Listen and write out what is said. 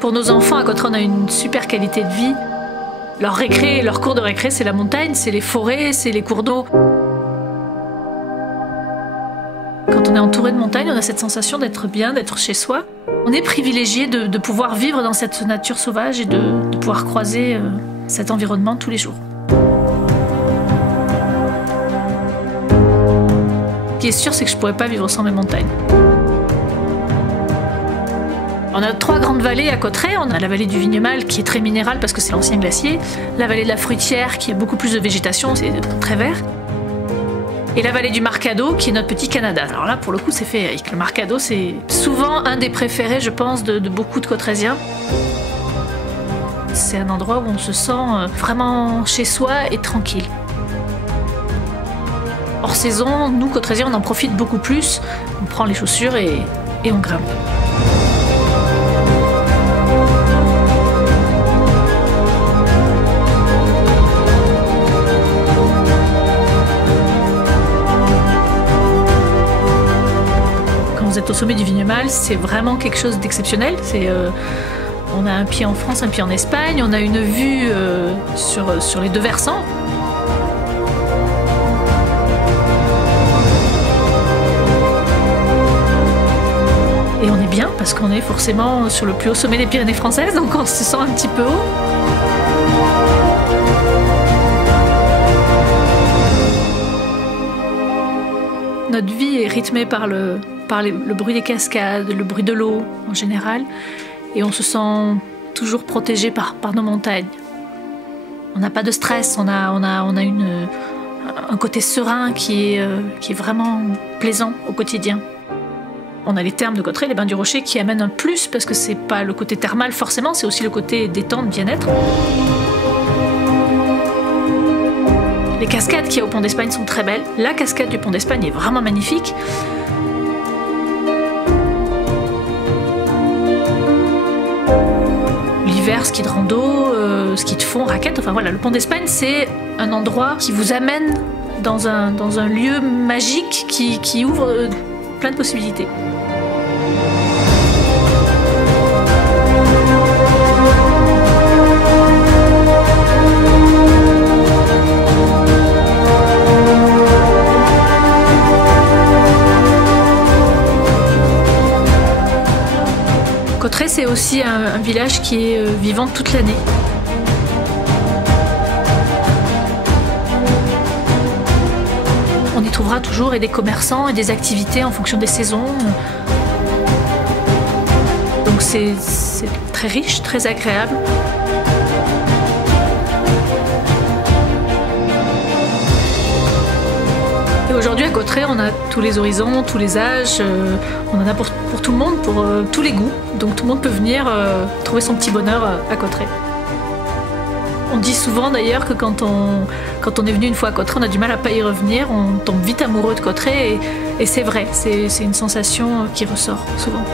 Pour nos enfants, à Cauterets, on a une super qualité de vie. Leur cours de récré, c'est la montagne, c'est les forêts, c'est les cours d'eau. Quand on est entouré de montagnes, on a cette sensation d'être bien, d'être chez soi. On est privilégié de pouvoir vivre dans cette nature sauvage et de pouvoir croiser cet environnement tous les jours. Ce qui est sûr, c'est que je ne pourrais pas vivre sans mes montagnes. On a 3 grandes vallées à Cauterets. On a la vallée du Vignemale qui est très minérale parce que c'est l'ancien glacier, la vallée de la Fruitière qui a beaucoup plus de végétation, c'est très vert, et la vallée du Marcado qui est notre petit Canada. Alors là, pour le coup, c'est féerique. Le Marcado, c'est souvent un des préférés, je pense, de beaucoup de Cauteresiens. C'est un endroit où on se sent vraiment chez soi et tranquille. Hors saison, nous, Cauteresiens, on en profite beaucoup plus. On prend les chaussures et on grimpe. Vous êtes au sommet du Vignemale, c'est vraiment quelque chose d'exceptionnel. On a un pied en France, un pied en Espagne, on a une vue sur les 2 versants. Et on est bien parce qu'on est forcément sur le plus haut sommet des Pyrénées françaises, donc on se sent un petit peu haut. Notre vie est rythmée par le bruit des cascades, le bruit de l'eau en général, et on se sent toujours protégé par nos montagnes. On n'a pas de stress, on a un côté serein qui est vraiment plaisant au quotidien. On a les thermes de Cauterets, les bains du Rocher, qui amènent un plus parce que c'est pas le côté thermal forcément, c'est aussi le côté détente, bien-être. Les cascades qu'il y a au Pont d'Espagne sont très belles. La cascade du Pont d'Espagne est vraiment magnifique. L'hiver, ski de rando, ski de fond, raquettes, enfin voilà, le Pont d'Espagne, c'est un endroit qui vous amène dans un lieu magique qui ouvre plein de possibilités. Cauterets, c'est aussi un village qui est vivant toute l'année. On y trouvera toujours des commerçants et des activités en fonction des saisons. Donc c'est très riche, très agréable. Et aujourd'hui à Cauterets, on a tous les horizons, tous les âges, on en a pour tout le monde, pour tous les goûts. Donc tout le monde peut venir trouver son petit bonheur à Cauterets. On dit souvent d'ailleurs que quand on est venu une fois à Cauterets, on a du mal à pas y revenir, on tombe vite amoureux de Cauterets et c'est vrai, c'est une sensation qui ressort souvent.